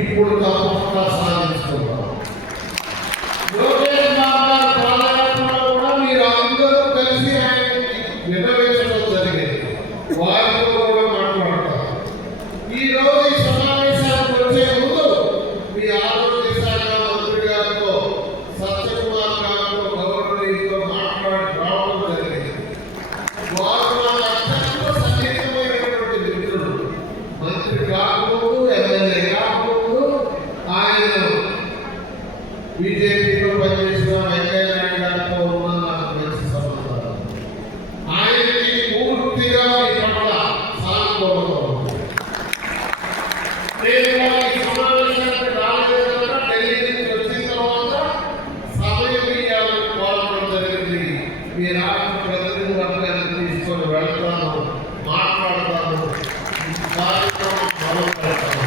ఇప్పుడు తప్పకుండా సాధించుకున్నాం. లోకేష్ బాబు గారి పాదయాత్రలో కూడా మీరు అందరూ కలిసి ఆయనకి నిర్వహించడం జరిగింది. వారితో కూడా మాట్లాడతారు. ఈ రోజు ఈ సమావేశానికి వచ్చే ముందు మీ ఆరోగ్య శాఖ మంత్రి గారితో సత్యకుమార్ గారితో గవర్నర్తో మాట్లాడి రావడం జరిగింది. వారు నాకు అత్యంత సన్నిహితమైనటువంటి మిత్రులు. మంత్రి కాకముందు, ఎమ్మెల్యే కాకముందు ఆయన బీజేపీలో పనిచేసిన వెంకయ్య నాయుడు గారితో ఉన్న నాకు మంచి సంబంధాలు. ఆయనకి పూర్తిగా మీ పట్ల సానుకూలత ఉంది. నేను ఈ సమావేశానికి రాలేదు కనుక ఢిల్లీ నుంచి వచ్చిన తర్వాత సమయం ఇవ్వాలని కోరడం జరిగింది. మీ రాష్ట్ర ప్రతినిధులందరినీ తీసుకొని వెళ్తాను, మాట్లాడతాను, కార్యక్రమం మొదలు పెడతాను.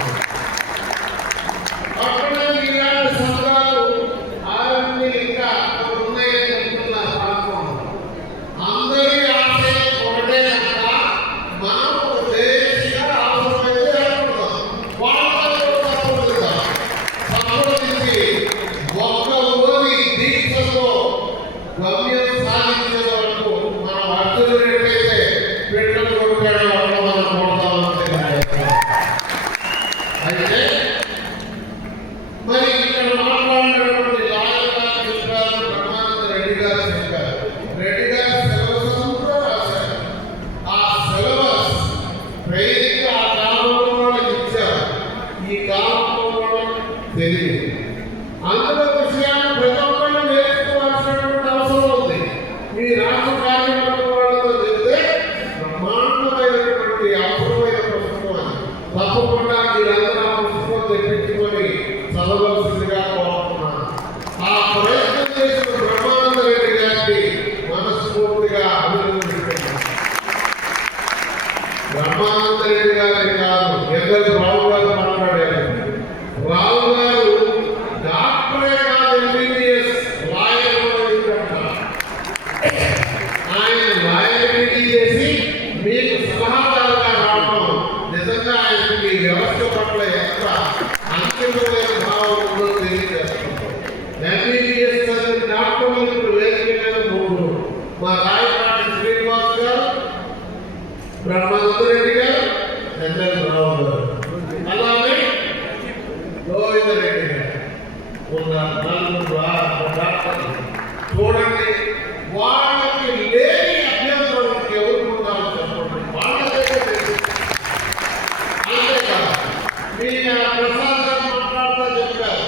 అప్పుడే ఇలాంటి సంఘాలు ఆరంభి ఇంకా ఉన్నాయని చెప్తున్న ప్రాంతం అందరి ఆశయం ఒకటే కనుక మనం దేశంగా అవసరమైతే ఏర్పడతాం. వాళ్ళతో సంప్రదిద్దాం. సంప్రదించి ఒక్క ఊరి దీక్షతో గమ్యం సాధించే వరకు మనం అర్జునుడు ఎట్లయితే పెట్టలు కొట్టాడో అట్లా మనం కొడతామని అయితే మరి ఇక్కడ మాట్లాడినటువంటి లాయర్ గారు చెప్పారు, బ్రహ్మానంద రెడ్డి గారు చెప్పారు. రెడ్డి గారు సిలబస్ అంతా రాశారు. ఆ సిలబస్ ట్రైనింగ్ ఆ కాలంలో వాళ్ళకి ఇచ్చారు. ఈ కాలంలో వాళ్ళకి తెలియదు. అందులో విషయాన్ని ప్రతి ఒక్కళ్ళు నేర్చుకోవాల్సినటువంటి అవసరం ఉంది. మీ రాష్ట్ర కార్యవర్గ వాళ్ళతో చెప్తే బ్రహ్మాండమైనటువంటి అవసరమైన పుస్తకం అని. తప్పకుండా మీరందరూ ఆ పుస్తకం తెప్పించుకొని చదవలసిందిగా కోరుతున్నాను. ఆ ప్రయత్నం చేసిన బ్రహ్మానంద రెడ్డి గారికి మనస్ఫూర్తిగా అభినందిస్తున్నాను. బ్రహ్మానంద రెడ్డి గారి కాదు, ఎమ్మెల్యే రావు గారు మాట్లాడారు. రావు గారు డాక్టరే కాదు, ఎంబీబీఎస్ లాయర్ కూడా ఉంటారు. ఆయన లాయర్టీ చేసి మీకు సలహాదారుగా రావడం నిజంగా ఆయనకి మీ వ్యవస్థ పట్ల ఎంత అంకితమైన భావం ఉందో తెలియజేస్తున్నాం. ఎంబీబీఎస్ చదివిన డాక్టర్లు ఇప్పుడు వేదిక మూడు. మా రాయపాటి శ్రీనివాస్ గారు, బ్రహ్మానంద రెడ్డి గారు, ఎన్ఎల్ రావు గారు, అలాగే గోవింద రెడ్డి గారు ఉన్న నలుగురు డాక్టర్లు. చూడండి, వాళ్ళకి లేని అభ్యంతరం ఎవరు ఉండాలో చెప్పండి. వాళ్ళకైతే తెలుసు. అంతేకాదు, మీ ప్రసాద్ గారు మాట్లాడుతూ చెప్పారు,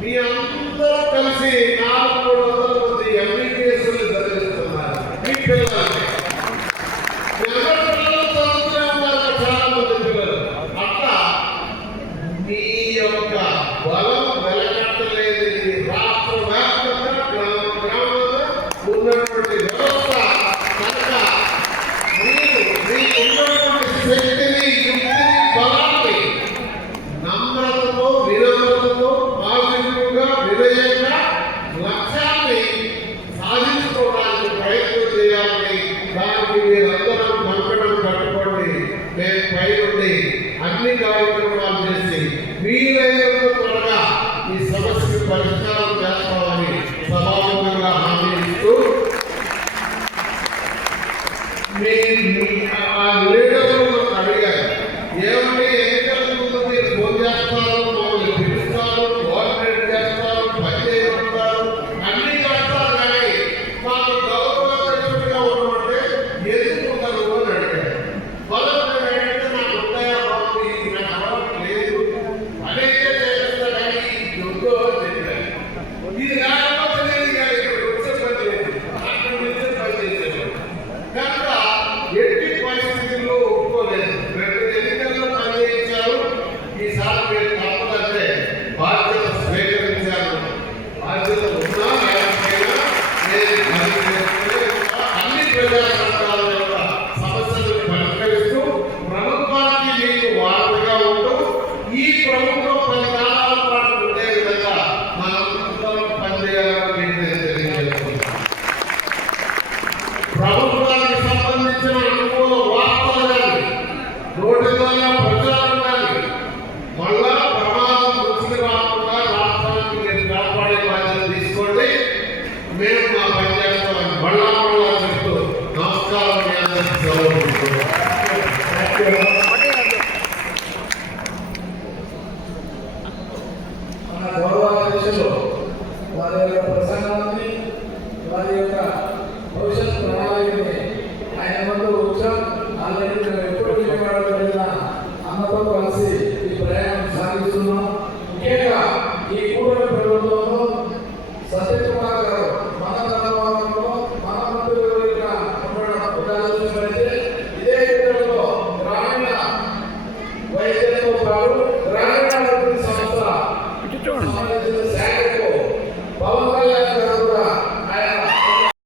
మీ అందరూ కలిసి 400 మంది ఎంబీబీఎస్ చదివిస్తున్నారు. మీ పిల్లలకి ఎవరి పిల్లలు చదువుతూనే ఉన్నారు, చాలా మంది పిల్లలు. అట్లా మీ యొక్క బలం వెలకట్టలేదు. రాష్ట్ర వ్యాప్తంగా గ్రామంలో ఉన్నటువంటి వ్యవస్థ కనుక మీరు మీకున్నటువంటి శక్తిని, యుక్తిని, బలాన్ని నమ్రతతో, వినమ్రతతో, పాజిటివ్గా, వినయంగా, లక్ష సెలవు తీసుకుంటాం.